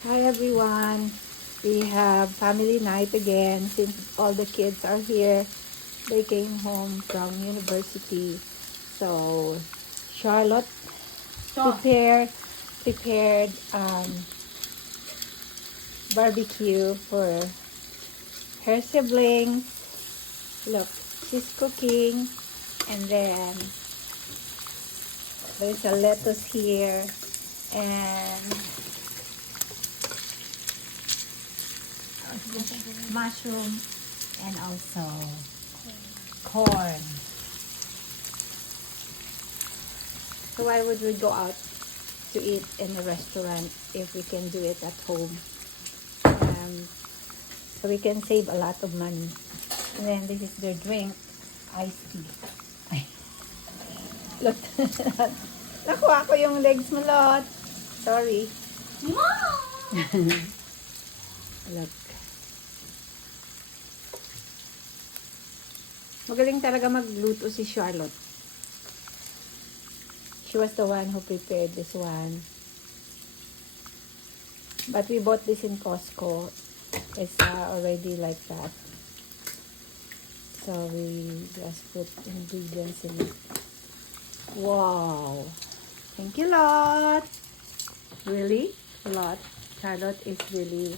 Hi everyone. We have family night again since all the kids are here. They came home from university. So Charlotte prepared barbecue for her siblings. Look, she's cooking, and then there's a lettuce here and mushroom and also corn. So why would we go out to eat in a restaurant if we can do it at home? So we can save a lot of money. And then this is their drink, iced tea. Ay. Look. Nakuha ko yung legs mo, Lot. Sorry. Look. Magaling talaga magluto si Charlotte. She was the one who prepared this one. But we bought this in Costco. It's already like that. So we just put ingredients in it. Wow. Thank you, Lot. Really? Lot. Charlotte is really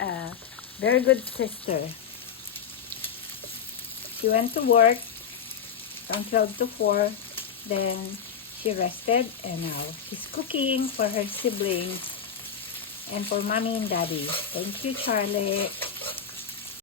a very good sister. She went to work from 12 to 4. Then she rested and now she's cooking for her siblings and for mommy and daddy. Thank you, Charlie.